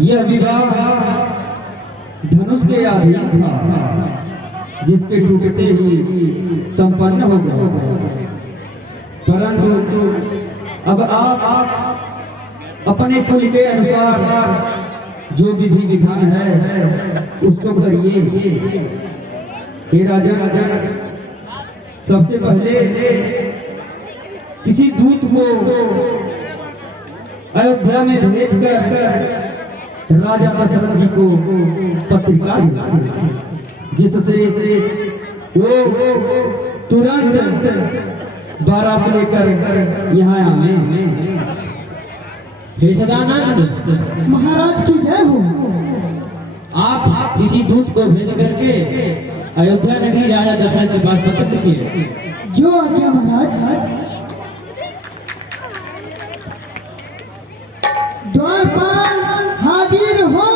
यह विवाह धनुष के अधीन था, जिसके टूटते ही संपन्न हो गया। परंतु अब आप अपने कुल के अनुसार जो विधि विधान है उसको करिए। हे राजा, सबसे पहले किसी दूत को अयोध्या में भेजकर राजा दशरथ जी को पत्रिका दिया, जिससे वो तुरंत द्वारा को लेकर यहाँ आए। हे सदानंद, महाराज की जय हो। आप किसी दूत को भेज करके अयोध्या नगरी राजा दशरथ के पास पत्र लिखिए। जो आज्ञा महाराज। द्वारपाल हाजिर हो।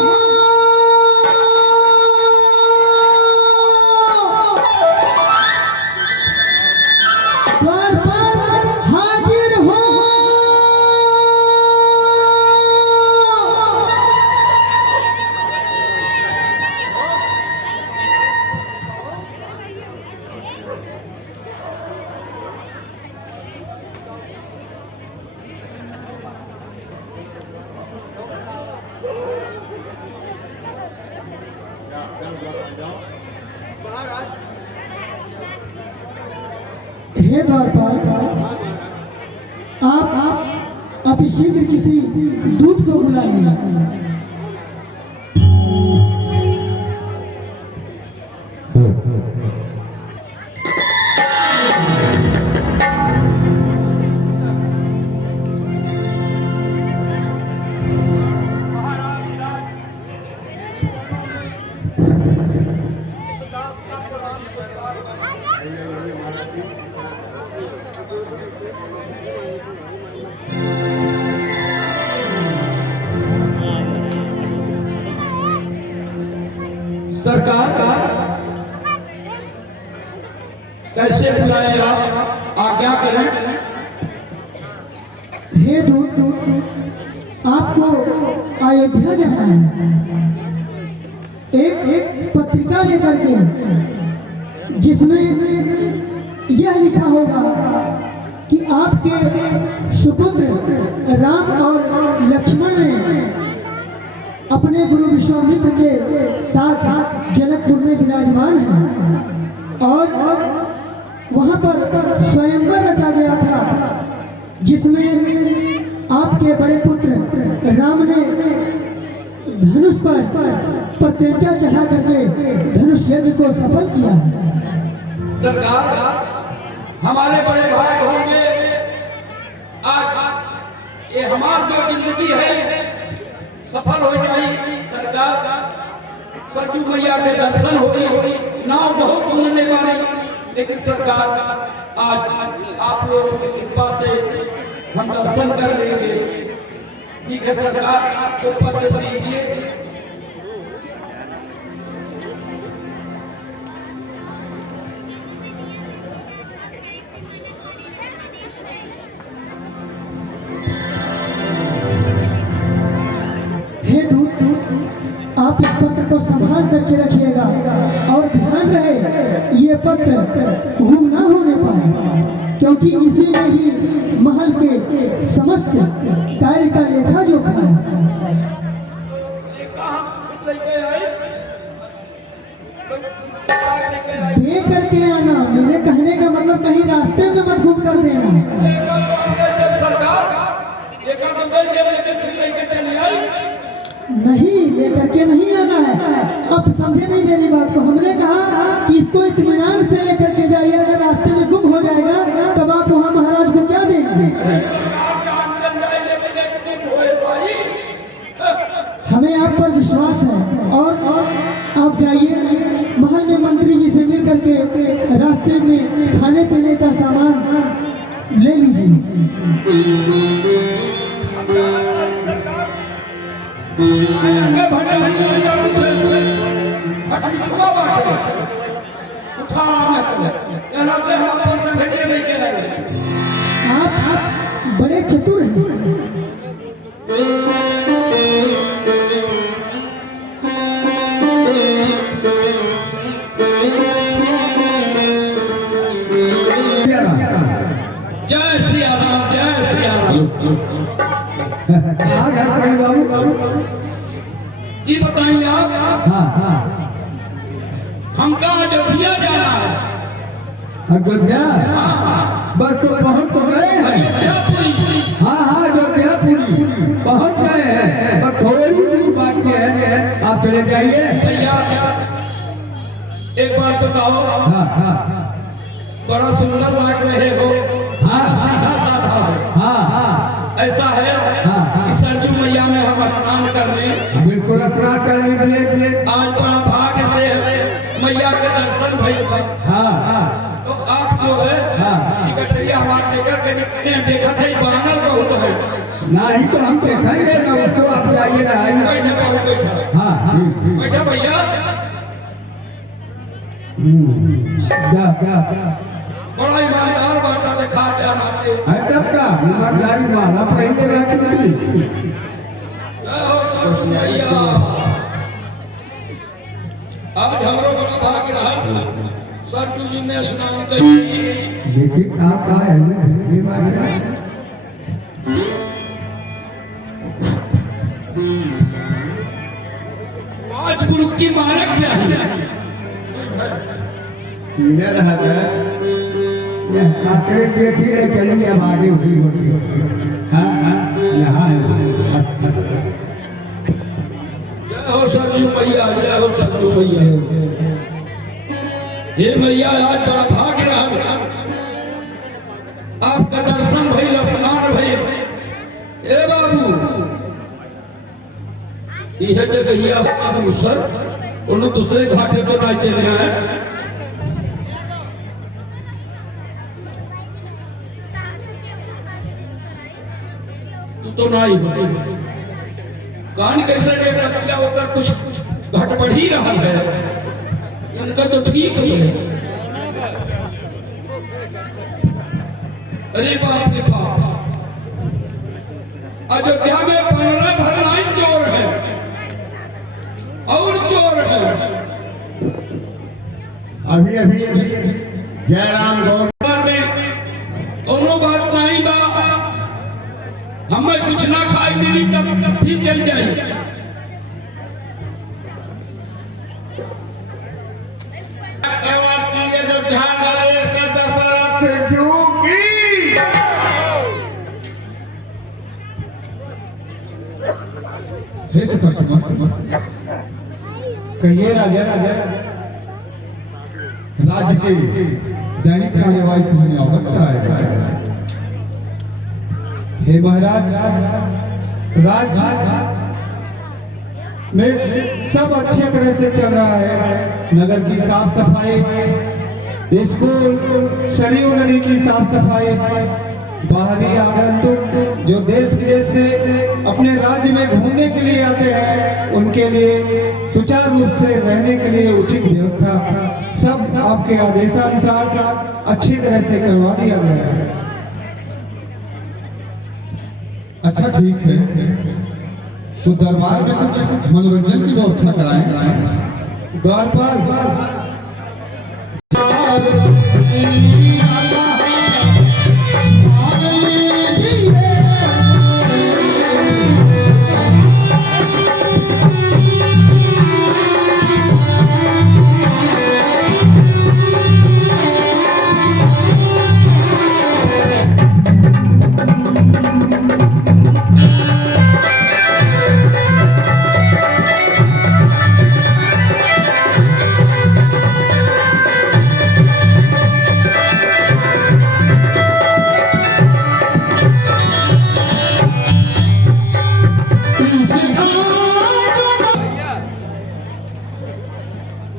द्वारपाल हाजिर हो। हे द्वारपाल, आप अतिशीघ्र किसी दूत को बुलाइए। सरकार, कैसे बुलाए आप, आज्ञा करें। हे दूत, आपको अयोध्या जाना है। एक पत्रिका लेकर के, जिसमें यह लिखा होगा कि आपके सुपुत्र राम और लक्ष्मण ने अपने गुरु विश्वामित्र के साथ जनकपुर में विराजमान हैं और वहां पर स्वयंवर रचा गया था, जिसमें आपके बड़े पुत्र राम ने धनुष पर प्रत्यंचा चढ़ा करके धनुष यज्ञ को सफल किया। सरकार, हमारे बड़े भाग होंगे। आज ये हमारी जो जिंदगी है सफल हो जाए। सरकार, सचू मैया के दर्शन हुई, नाव बहुत सुनने वाली, लेकिन सरकार आज आप लोगों की कृपा से हम दर्शन कर लेंगे। ठीक है सरकार, तो पत्र दीजिए। हे दूत, आप इस पत्र को संभाल करके रखिएगा और ध्यान रहे ये पत्र गुम ना होने पाए, क्योंकि इसी में ही महल के समस्त कार्य का लेखा जोखा है। दे करके आना, मेरे कहने का मतलब कहीं रास्ते में मत गुम कर देना। नहीं, लेकर के नहीं आना है। आप समझे नहीं मेरी बात को। हमने कहा कि इसको इत्मीनान से लेकर के जाइए, अगर रास्ते में गुम हो जाएगा तब आप वहाँ महाराज को क्या देंगे। हमें आप पर विश्वास है और आप जाइए, महल में मंत्री जी से मिल करके रास्ते में खाने पीने का सामान ले लीजिए। आप बड़े चतुर हैं। कहाँ घर पड़ी बाबू? ये बताएंगे आप, हाँ हाँ हमका अयोध्या जाना है। अयोध्या? हाँ, बस तो पहुँच तो गए हैं। अयोध्यापुरी। हाँ हाँ अयोध्यापुरी पहुँच गए हैं, बस थोड़ी दूर बाकी है, आप चले जाइए। भैया एक बात बताओ, हाँ हाँ बड़ा सुंदर लग रहे हो, हाँ, सीधा साधा हो। हाँ हाँ ऐसा है हाँ। कि सरजू मैया में हम स्नान करने बिल्कुल अपना कर लीजिए। आज बड़ा भाग्य से मैया के दर्शन भइल बा। हाँ हाँ तो आप जो है हाँ। कि कचरिया हमारे लेकर के निकले हैं, देखा था बानर बहुत है। ना ही तो हम देखेंगे ना उसको, आप जाइए ना आइए। बैठा बहुत बैठा, हाँ ठीक। बैठा भैया। जा बड़ा ईमानदार बाटा दिखाते आते। तब का ईमानदारी माना पहले बैठी थी। जय हो सरजू मैया। आज हमरो बड़ा भाग्य रहा सरजू जी में स्नान करी। देखिए कहाँ है ये बात। पांच गुरु की मारक चाहिए। तीने रह गए। तेरे बेटी ने चली अब आगे हुई होती है। हाँ हाँ यहाँ है। जय हो सरजू मैया, जय हो सरजू मैया। ये मैया आज बड़ा भाग्य रहा आपका दर्शन भइल, स्नान भइल। ए बाबू यह जगहिया बाबू सर उन्होंने दूसरे घाटे पर ना चले हैं। तू तो ना ही हो कान कैसे डेट रखिया होकर कुछ घट बढ़ ही रहा है। इनका तो ठीक है। अरे बाप रे बाप, अयोध्या में 15 भरनाई चोर है और चोर है। अभी अभी जयराम गौर में दोनों बात नहीं बा, हमें कुछ ना खाई मिली तब भी चल जाए। कहिए राजा, राज्य के दैनिक कार्यवाही से हमें अवगत कराया जाए। हे महाराज, राज्य में सब अच्छे तरह से चल रहा है। नगर की साफ सफाई, स्कूल, सरयू नदी की साफ सफाई, बाहरी आगंतुक जो देश विदेश से अपने राज्य में घूमने के लिए आते हैं उनके लिए सुचारू रूप से रहने के लिए उचित व्यवस्था सब आपके आदेशानुसार अच्छी तरह से करवा दिया गया है। अच्छा ठीक है, तो दरबार में कुछ मनोरंजन की व्यवस्था कराएं। द्वार पर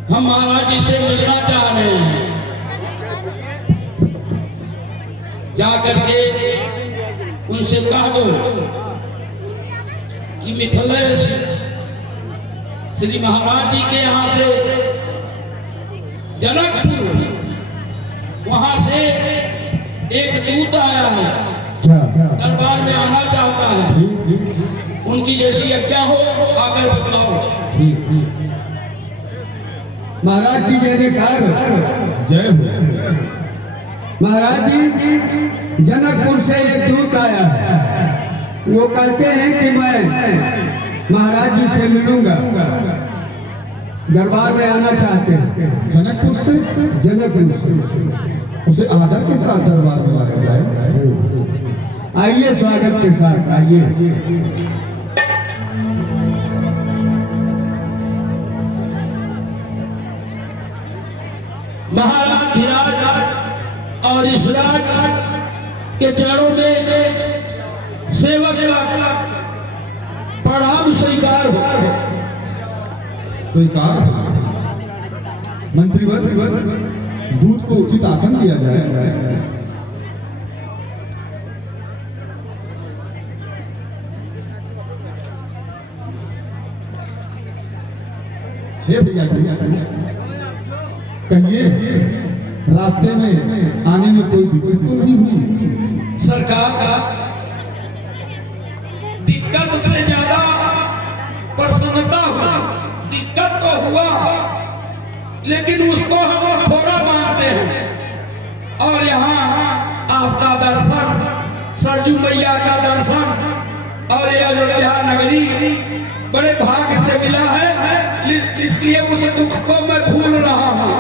हम महाराज जी से मिलना चाह रहे हैं, जा करके उनसे कह दो कि मिथिलेश श्री महाराज जी के यहाँ से जनकपुर वहां से एक दूत आया है, दरबार में आना चाहता है। उनकी जैसी आज्ञा हो आकर बतलाओ। महाराज की जय जयकार जय हो। महाराज जी, जनकपुर से एक दूत आया है, वो कहते हैं कि मैं महाराज जी से मिलूंगा, दरबार में आना चाहते हैं। जनकपुर से जनकपुर से उसे आदर के साथ दरबार में लाया जाए। आइए, स्वागत के साथ आइए। महाराज धीराज और इस राज के चरणों में सेवक का प्रणाम स्वीकार हो। स्वीकार। मंत्रीवर, दूत को उचित आसन दिया जाए। हे भैया जी, कहिए रास्ते में आने में कोई दिक्कत तो नहीं हुई? सरकार, दिक्कत से ज्यादा प्रसन्नता हुई। दिक्कत तो हुआ, लेकिन उसको हम थोड़ा मानते हैं। और यहाँ आपका दर्शन, सरजू मैया का दर्शन और ये अयोध्या नगरी बड़े भाग्य से मिला है। इसलिए उस दुख को मैं भूल रहा हूँ।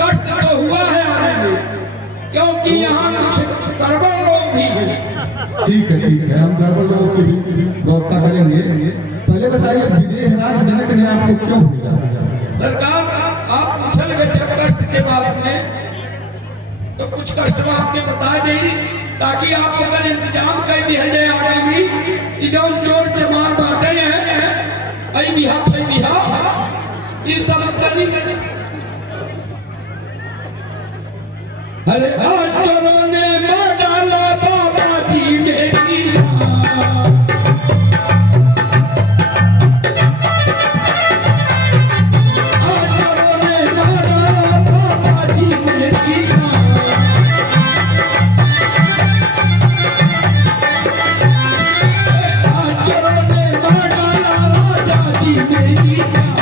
कष्ट तो हुआ है आने में, क्योंकि यहाँ कुछ गड़बड़ लोग भी हैं। ठीक है, हम गड़बड़ लोगों की भी व्यवस्था करेंगे। पहले बताइए, विदेह राज जनक ने आपको क्यों भेजा? सरकार, आप पूछल गए थे कष्ट के बात में, तो कुछ कष्ट आपके बता नहीं, ताकि आपको कर इंतजाम कर दिया जाए आगामी। ये जो चोर चमार बांटे हैं, ऐ बिहा ये सब तरी। अरे आज चोरों ने मार डाला बाबा जी मेरी मां। आज चोरों ने मार डाला बाबा जी मेरी मां। आज चोरों ने मार डाला राजा जी मेरी मां।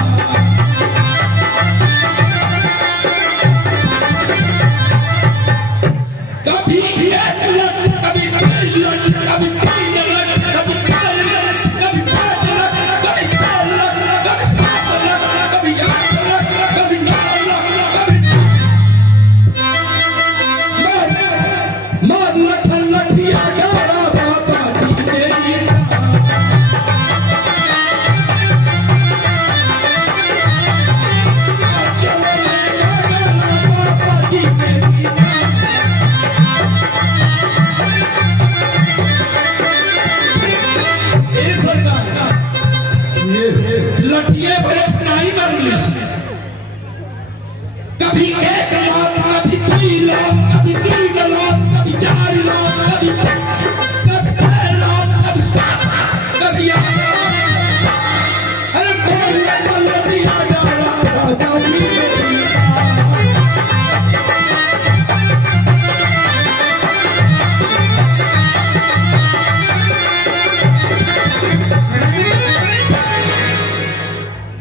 कभी 1 लाख, कभी 2 लाख, कभी 3 लाख, कभी 4 लाख, कभी 5 लाख, कभी 6 लाख, कभी 7 लाख, कभी 8 लाख, कभी 9 लाख, कभी मार लठिया डारा बाबा जी मेरी मां। चलो ले डारा बाबा जी मेरी मां। लठिए बरस नहीं मरलिस। कभी 1 लाख, कभी 2 लाख, कभी 3 लाख, कभी 4 लाख, कभी 6 लाख, कभी 7, कभी 8 लाख। अरे बोल लठिया डारा राजा जी मेरी मां।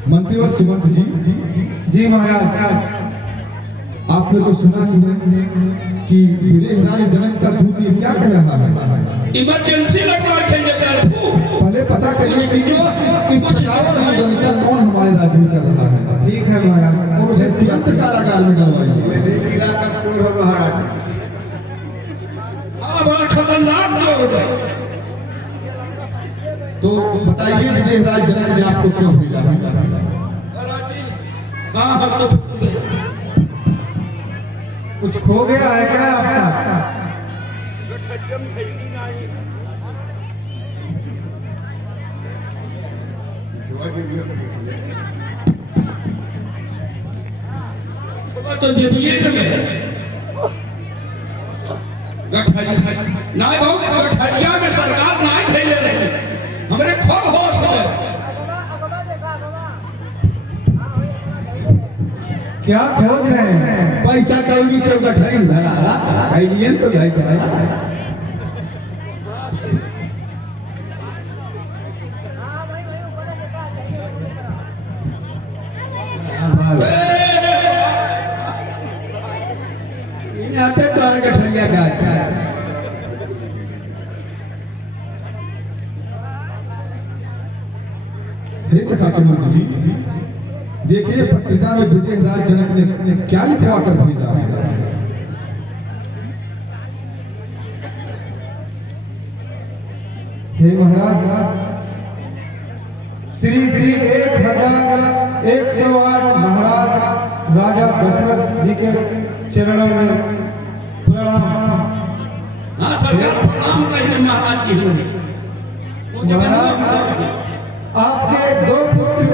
मंत्री और सुमंत जी महाराज, आपने तो सुना ही है कि विदेह राज जनक का दूत ये क्या कह रहा है। इमरजेंसी लगवा के पहले पता करिए कि इस प्रकार का गणिता कौन हमारे राज्य में कर रहा है। ठीक है महाराज। और उसे तुरंत कारागार में डलवाइए। हाँ, बड़ा खतरनाक जोड़ है। तो बताइए, विदेह राज जनक ने आपको क्यों भेजा है? हाँ, हम तो भूल गए। कुछ खो गया है क्या आपका? तो जमीन में नहीं बहुत गठरिया में सरकार नहीं खेले रही। हमारे खूब होश में। क्या खोज रहे हैं? पैसा कौड़ी के गठरी धरा कैलिए तो भाई आते तो गठरिया का हे सखा सुमंत जी, देखिए पत्रिका में विदेह राज जनक ने क्या लिखवा कर भेजा है। हे महाराज, श्री श्री 1108 महाराज राजा दशरथ जी के चरणों में प्रणाम। हाँ सरकार प्रणाम कहिए महाराज जी हमें। वो जगह महाराज, आपके दो पुत्र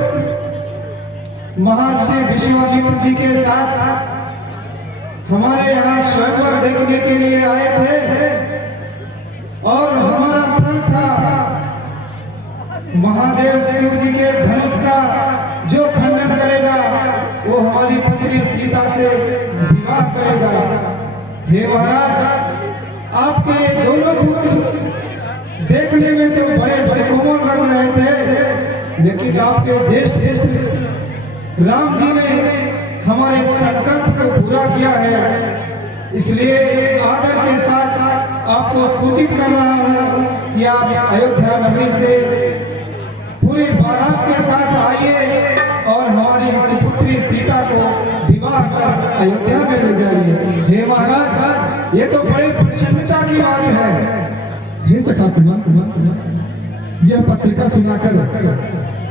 महर्षि विश्वामित्र जी के साथ हमारे यहाँ स्वयंवर देखने के लिए आए थे और हमारा प्रण था महादेव शिव जी के धनुष का जो खंडन करेगा वो हमारी पुत्री सीता से विवाह करेगा। हे महाराज, आपके दोनों पुत्र देखने में तो बड़े सुकोमल लग रहे थे, लेकिन आपके ज्येष्ठ पुत्र राम जी ने हमारे संकल्प को पूरा किया है। इसलिए आदर के साथ आपको सूचित कर रहा हूँ कि आप अयोध्या नगरी से पूरी बारात के साथ आइए और हमारी सुपुत्री सीता को विवाह कर अयोध्या में ले जाइए। हे महाराज, ये तो बड़ी प्रसन्नता की बात है। हे सखा सुमंत, यह पत्रिका सुनाकर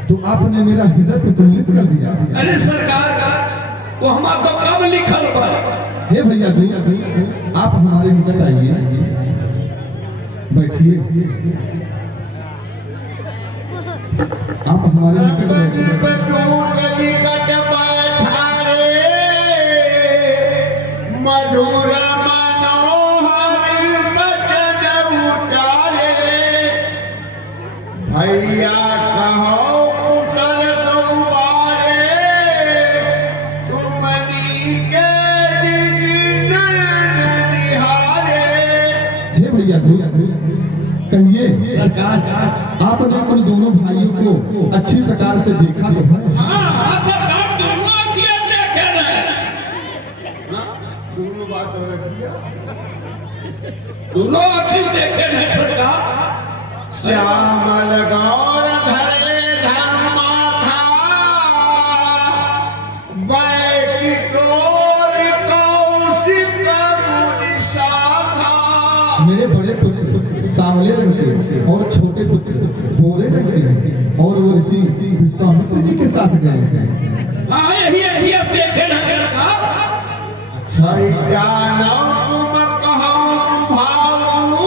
तो आपने मेरा हृदय प्रफुल्लित कर दिया। अरे सरकार, वो हमारा तो कब लिखल बा। हे भैया जी, आप हमारे निकट आइए, बैठिए। आप हमारे निकट बैठिए। मधुर मनोहर बचन उचारे, भैया कहो कुशल तुम्हारे, तुमनी के निहारे। हे भैया जी, कहिए सरकार, आपने उन दोनों भाइयों को अच्छी प्रकार से देखा तो है? हाँ सरकार, दोनों आँखें देखे रहे। दोनों बात हो रही है। दोनों आँखें देखे रहे सरकार। श्यामल गौर धरे धर्मा था, बैकी चोर कौशिक मुनि साथा। मेरे बड़े पुत्र सांवले रंग के और छोटे पुत्र गोरे रंग के, और वो ऋषि विश्वामित्र जी के साथ गए हैं। हाँ यही अखियाँ देखे रहे सरकार। अच्छा, जानो तुम कहो भाऊ,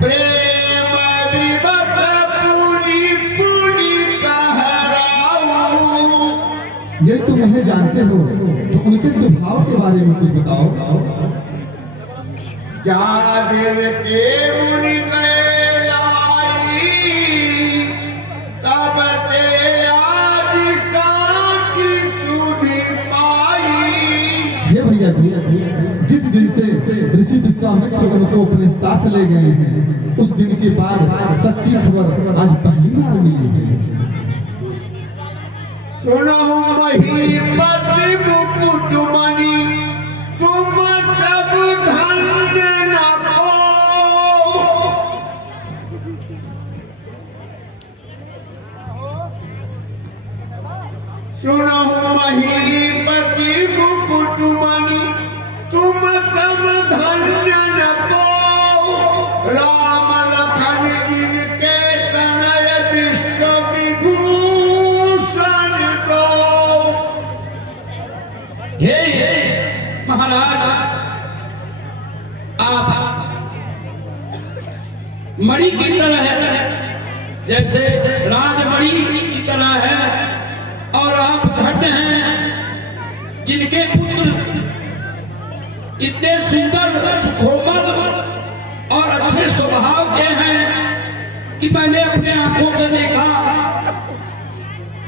प्रेम दिवस पूरी पूरी कहराऊ। ये तुम उन्हें जानते हो, तो उनके स्वभाव के बारे में कुछ बताओ। जादिन के मुनि गए लाई, तब ते आज की तुझी पाई। हे भैया जी, जिस दिन से ऋषि विश्वामित्र उनको अपने साथ ले गए हैं, उस दिन के बाद सच्ची खबर आज पहली बार मिली है। सुनो महीपति मुकुट मणि, तुम सब धन्य न को। सुनो महीपति मुकुट मणि, तुम सब धन्य न को। राम लखन इनके तनय विश्व विभूषण दो। हे महाराज, आप मणि की तरह है, जैसे राजमणि की तरह है, और आप धन्य हैं जिनके पुत्र इतने सुंदर, सुकोमल और अच्छे स्वभाव के हैं कि मैंने अपने आंखों से देखा।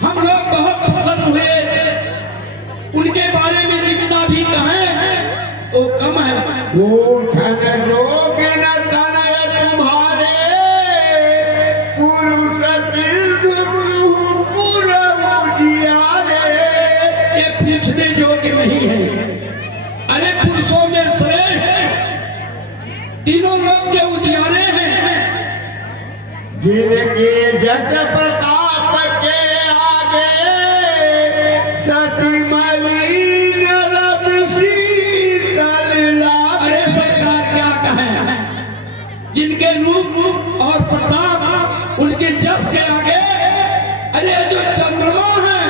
हम लोग बहुत प्रसन्न हुए। उनके बारे में जितना भी कहें वो कम है। वो धन जोग न तनय तुम्हारे, पुरुष सिंधु पुरु जियारे। ये पूछने योग्य नहीं है। अरे पुरुषों में श्रेष्ठ तीनों लोग के उजियारे हैं। जिनके जस प्रताप के आगे सती मलिन रब शीतल लागे। अरे सरकार क्या कहें, जिनके रूप और प्रताप उनके जस के आगे, अरे जो चंद्रमा है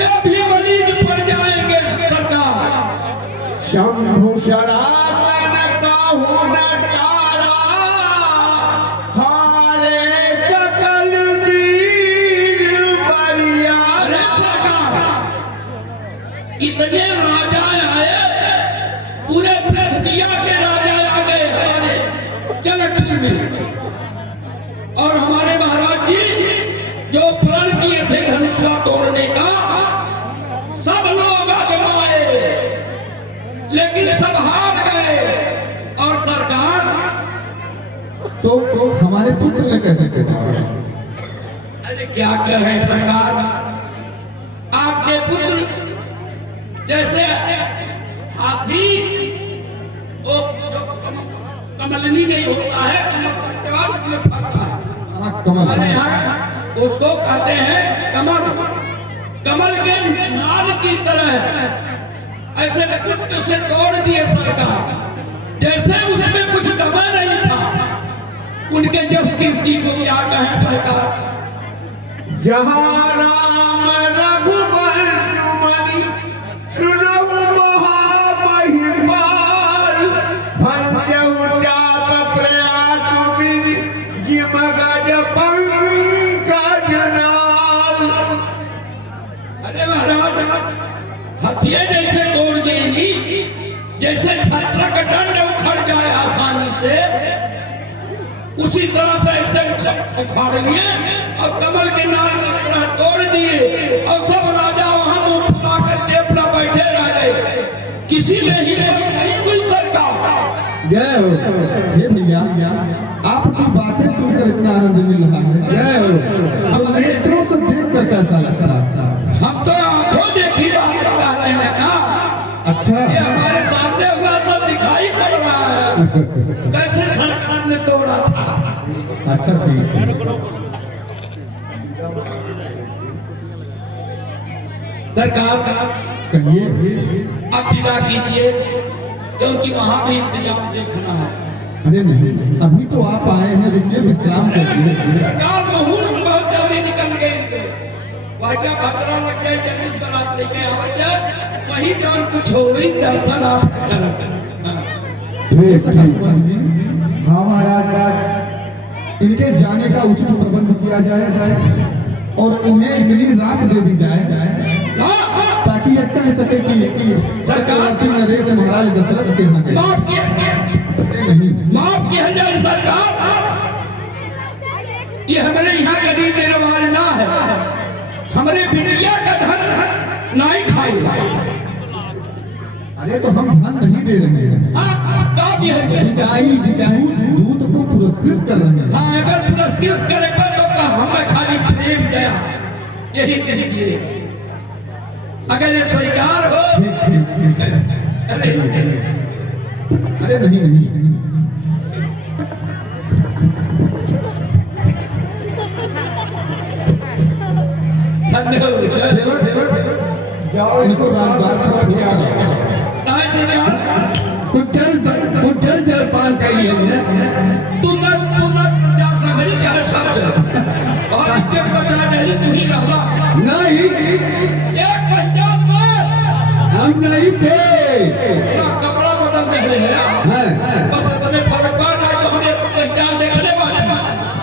ये भी मलिन पड़ जाएंगे सरकार। शंभु सनातन काहू न टाला, हारे सकल वीर बलिया। अरे सरकार, इतने राजा आए, पूरे पृथ्विया के राजा आ गए हमारे जनकपुर में, और हमारे महाराज जी जो प्रण किए थे धनुष्वा तोड़ने का, सब लोग आजमाए लेकिन सब हार गए। और सरकार, तो हमारे पुत्र ने कैसे किया? अरे क्या कर रहे हैं सरकार, आपके पुत्र जैसे हाथी वो जो कमलनी नहीं होता है, कमल पत्ते वाला जिसमें फरता है, कमल। हमारे यहाँ उसको कहते हैं कमल। कमल के नाल की तरह ऐसे पुत्र से तोड़ दिए सरकार, जैसे उसमें कुछ दबा नहीं था। उनके जस कीर्ति को क्या कहें सरकार। जहाँ राम रघुवंश मणि सुनहु महामहिपाल, भंजहु चाप प्रयास बिन जिम गज पंकज नाल। अरे महाराज, हथिये जैसे तोड़ देंगी, जैसे छत्र का दंड उखड़ जाए आसानी से, उसी तरह से ऐसे उखाड़ लिए और कमल के नाल की तरह तोड़ दिए, और सब राजा वहां मुंह फुला करके अपना बैठे रह गए। किसी में हिम्मत नहीं हुई सरकार। जय हो। ये भैया, आपकी बातें सुनकर इतना आनंद मिल रहा है। जय हो। अब नेत्रों से देखकर कैसा लगता है? हम तो आंखों देखी बात कर रहे हैं ना। अच्छा, ये हमारे सामने हुआ सब दिखाई पड़ रहा है, कैसे सरकार ने तोड़ा था। अच्छा ठीक है। सरकार कहिए। अब विदा कीजिए, क्योंकि वहां भी इंतजाम देखना है। अरे नहीं, अभी तो आप आए हैं, रुकिए विश्राम करिए। सरकार मुहूर्त बहुत जल्दी निकल गए, वह भद्रा लग जाए, जल्दी बारात लेके आ जाए, वही जान कुछ हो ही दर्शन आपके तरफ। जी, हाँ महाराज, इनके जाने का उचित प्रबंध किया जाए और इन्हें इतनी रास दे दी जाए ताकि यह कह सके कि चक्रवर्ती नरेश महाराज दशरथ के यहाँ गए। माफ किया, नहीं, माफ किया जाए सरकार, ये हमारे यहाँ का रीति रिवाज ना है। हमारे बिटिया का धन नहीं खाएगा। अरे तो हम धन नहीं दे रहे हैं, हाँ, का है विदाई दूत को पुरस्कृत कर रहे हैं। हाँ, अगर पुरस्कृत करेगा तो हमें खाली प्रेम दया यही कीजिए। अगर ये स्वीकार हो, अरे अरे नहीं नहीं, जाओ इनको राजद्वार तक छोड़ कुछ जलपान करिए। तुरंत जा सकरी चाहे सब और इसके बचा नहीं तू ही रहला। नहीं, एक पहचान में हम नहीं थे। ना कपड़ा बदल रहे हैं, बस इतने फर्क पड़ रहा है तो हमें पहचान देखने बाकी।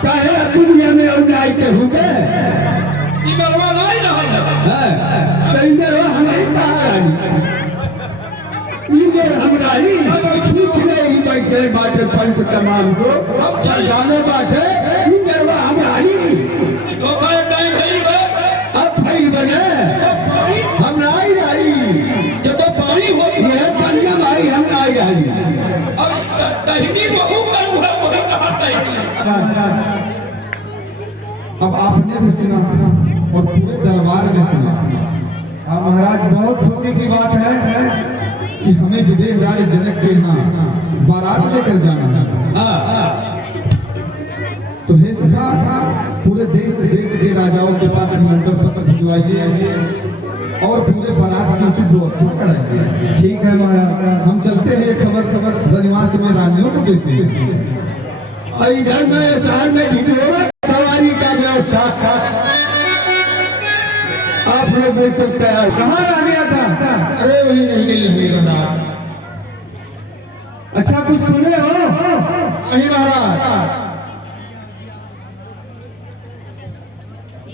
काहे दुनिया में और नहीं थे हुए ये मरवा नहीं रहा है। तो इधर हमारी कहानी, इधर हमारी कुछ नहीं बैठे बाटे पंच तमाम को अब चल जाने बाटे, इधर हमारी धोखा एक टाइम भइल बे। अब भाई बने हम नहीं रही। जब पानी हो ये कन्या भाई हम नहीं रही। और दहिनी बहू का हुआ वही कहा दहिनी। अब आपने भी सुना और पूरे दरबार ने सुना। हाँ महाराज, बहुत खुशी की बात है कि हमें विदेह राज जनक के यहाँ बारात लेकर जाना है। तो हे सखा, निमंत्रण पत्र भिजवाइए और पूरे बारात की उचित व्यवस्था कराइए। ठीक है महाराज। हम चलते हैं, ये खबर रनिवास में रानियों को देते हैं। और इधर में शहर में ढिढोरा सवारी का व्यवस्था आप लोग बिल्कुल तैयार। कहाँ रह गया था? अरे वही नहीं है महाराज। अच्छा कुछ सुने हो? नहीं महाराज।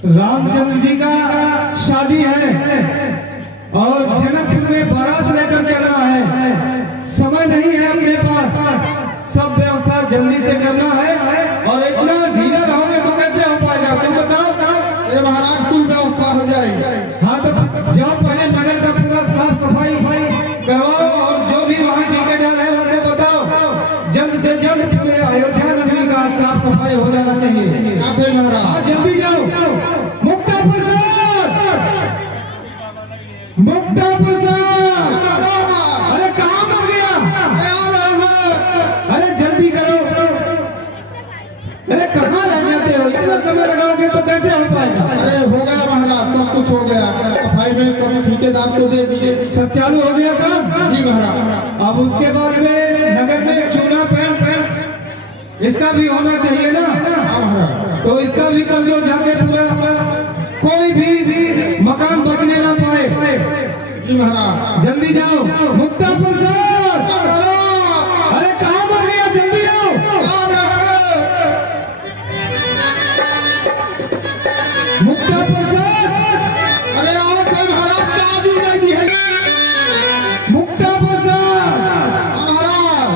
रामचंद्र जी का शादी है और जनकपुर में बारात लेकर चलना है। समय नहीं है अपने पास, सब व्यवस्था जल्दी से करना है और इतना ढीला रहोगे तो कैसे हो पाएगा? तुम बताओ। ये महाराज कुल व्यवस्था हो जाएगी। हाँ तो जाओ, पहले नगर का पूरा साफ सफाई करवाओ और जो भी वहाँ ठेकेदार है उनको बताओ जल्द से जल्द पूरे अयोध्या नगरी का साफ सफाई हो जाना चाहिए। आते महाराज। हाँ जल्दी जाओ। मुक्ता प्रसाद, मुक्ता प्रसाद, अरे कहाँ मर गया? अरे जल्दी करो। अरे कहाँ रह जाते हो? इतना समय लगाओगे तो कैसे हो पाएगा? अरे हो गया महाराज, सब कुछ हो गया। सफाई में सब ठेकेदार को दे दिए। सब चालू हो गया काम? जी महाराज। अब उसके बाद में नगर में चूना पेंट इसका भी होना चाहिए ना? हाँ महाराज। तो इसका भी कर लो जाके पूरा, कोई भी मकान बचने ना पाए। जी महाराज। जल्दी जाओ। मुक्ता प्रसाद, अरे कहाँ मर गया? जल्दी आओ। मुक्ता प्रसाद, अरे और कोई महाराज ताजू नहीं दी है। मुक्ता प्रसाद, महाराज।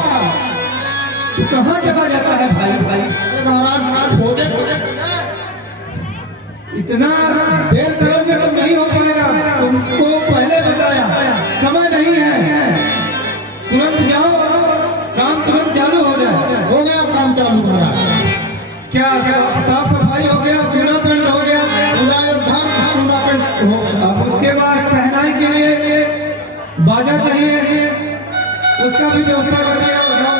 तू कहाँ चला जाता है भाई? अरे महाराज हो गए। इतना देर करोगे तो नहीं हो पाएगा। तुमको पहले बताया समय नहीं है, तुरंत जाओ और काम तुरंत चालू हो जाए। हो गया काम चालू महाराज। क्या साफ सफाई हो गया, चूना पेंट हो गया, पूरा अयोध्या चूना पेंट हो गया। अब उसके बाद सहनाई के लिए बाजा चाहिए, उसका भी व्यवस्था कर दिया। जाओ।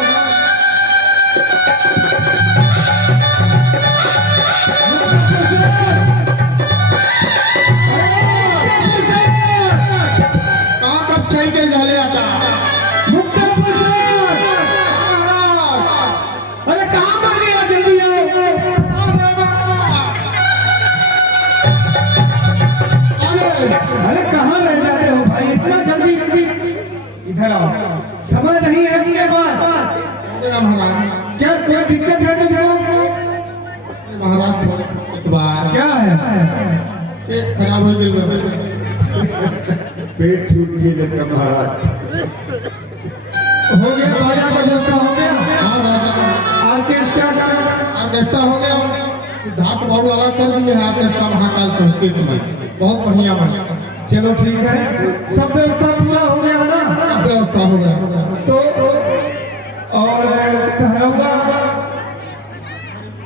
कहाँ कब चाहिए के डाले आता। मुक्ता प्रसाद, अरे कहाँ मर गया? जल्दी आओ। अरे कहाँ रह जाते हो भाई? इतना जल्दी इधर आओ, समय नहीं है अपने पास। महाराज। क्या कोई दिक्कत है तुमको? महाराज थोड़ा एक बार क्या है? पेट खराब हो गया। पेट छूट गया महाराज। हो गया बाजा का व्यवस्था हो गया? हाँ महाराज। ऑर्केस्ट्रा का ऑर्केस्ट्रा हो गया। सिद्धार्थ बाबू अलग कर दिए हैं ऑर्केस्ट्रा महाकाल संस्कृत में। बहुत बढ़िया मंच। चलो ठीक है, सब व्यवस्था पूरा हो गया ना? व्यवस्था हो गया। तो और कहरौआ,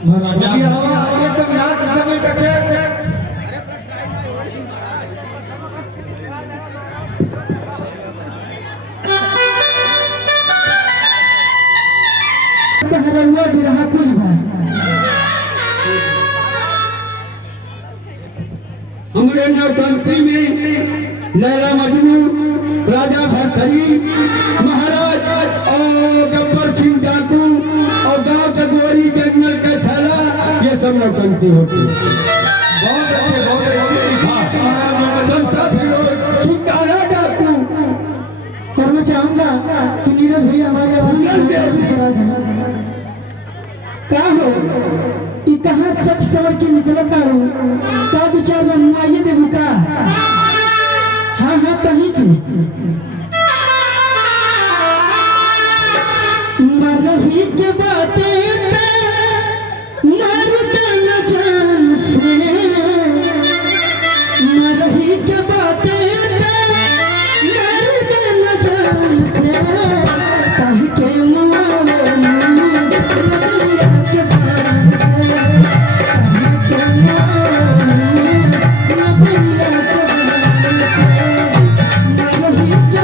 महाराज हवा, ये सब नाच सब इकट्ठे। कहरौआ बिरहा कुल भाई हमारे नवतंत्री में लैला मजनू, राजा भरथरी, महाराज और गब्बर सिंह डाकू और गांव के गोरी, जंगल के थैला, ये सब नौटंकी होती है। बहुत अच्छे, बहुत अच्छे। संसद विरोध, सुल्ताना डाकू। और मैं चाहूंगा कि नीरज भैया हमारे आवाज करा जाए। का हो ई कहाँ सच सवर के निकलत आड़ो? का विचार में मुआइए देबू का? हाँ हाँ कहीं की मरही के बातें मरदा न जान से, मरही के बातें मरदा न जान से, कहीं के मुआवे नजरिया के बान से, कहीं के मुआवे नजरिया के बान से, मरही के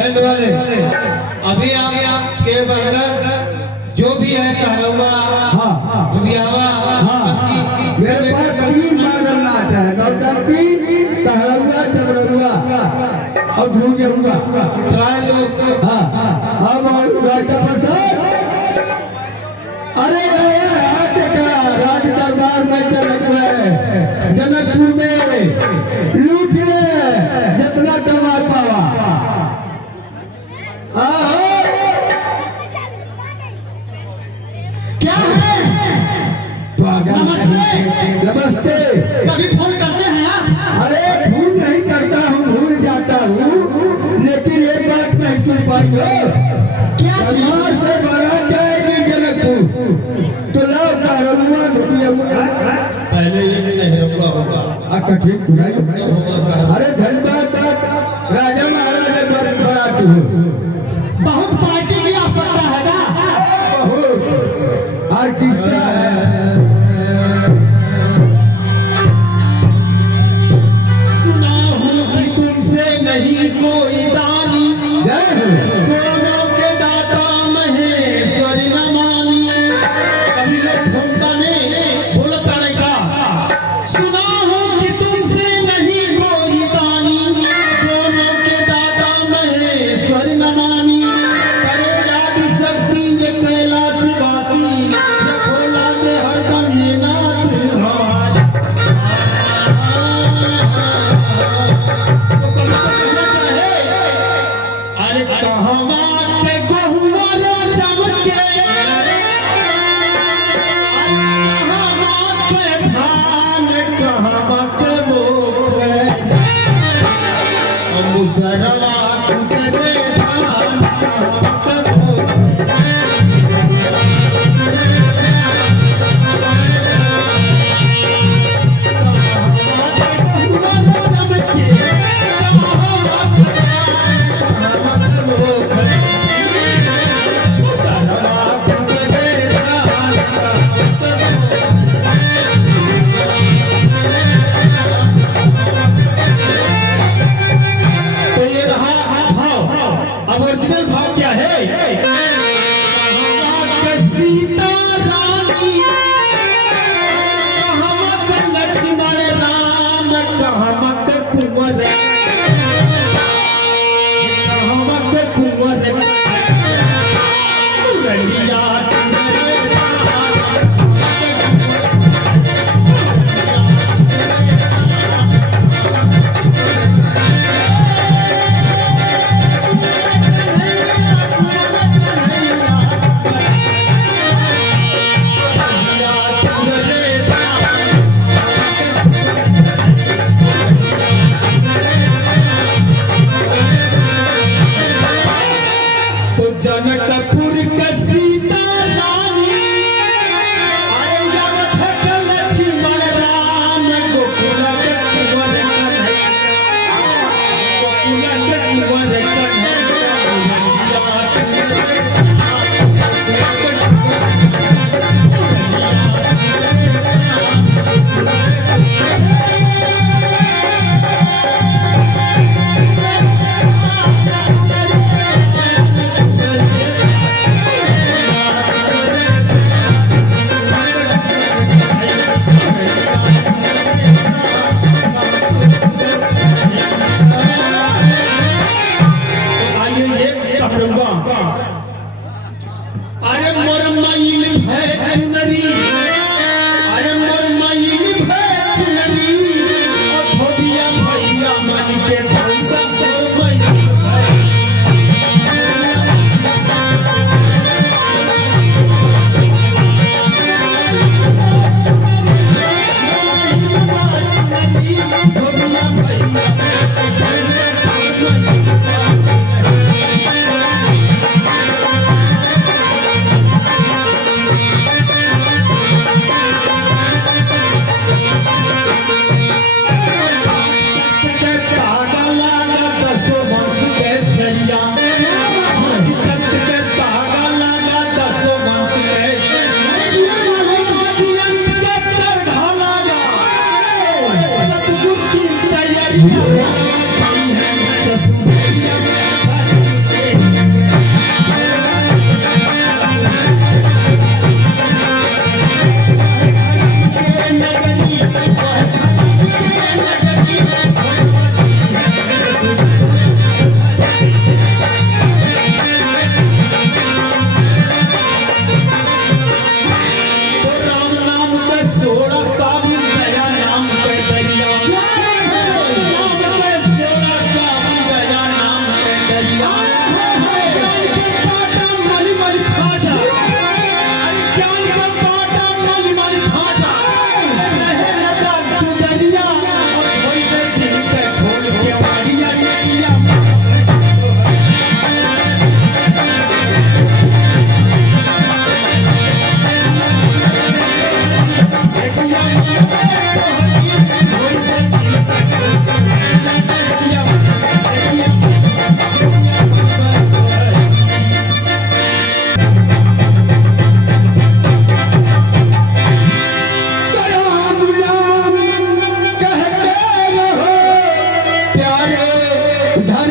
बैंड वाले अभी आप के बंदर जो भी है कहलवा हाँ दुबियावा मेरे पास तीन मॉडल नाच है, नौटंकी, कहलवा, चमरवा और धुंगेरुआ। ट्राई लो। हाँ अब अरे हाथ का राज दरबार में चलक है, जनकपुर में लूट ले जितना कमा पावा। क्या है? नमस्ते। नमस्ते। कभी फोन करते हैं आप? अरे फोन नहीं करता हूँ, भूल जाता हूँ, लेकिन एक बात नहीं सुन पाई हो। क्या चीज? दरबार से बारात जाएगी जनकपुर, तो लाओ कहलवा धुबियावा। पहले ये नेहरू का होगा। अच्छा ठीक सुनाइए। अरे धन्यवाद, राजा महाराजा बारात हो। बहुत पार्टी की आवश्यकता है ना? बहुत आर्टिस्टा है। सुना हूँ कि तुमसे नहीं कोई दानी, जय हो। दोनों के दाता महेश्वरी न मानी। कभी लोग भूलता नहीं, भूलता नहीं का। सुना हूँ कि तुमसे नहीं कोई दानी, दोनों के दाता महेश्वरी न मानी। करे आदि शक्ति ये कैलाश वासी, ये खोला दे हरदम ये नाथ हमारी। तो कभी तो कहना चाहे, अरे कहवा के गहुवर चमके, कहवा के धान, कहवा के बोखे, और मुसरवा कुटरे धान, कहवा के बोखे। तो ये रहा भाव। अब ओरिजिनल भाव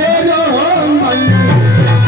भैरो मन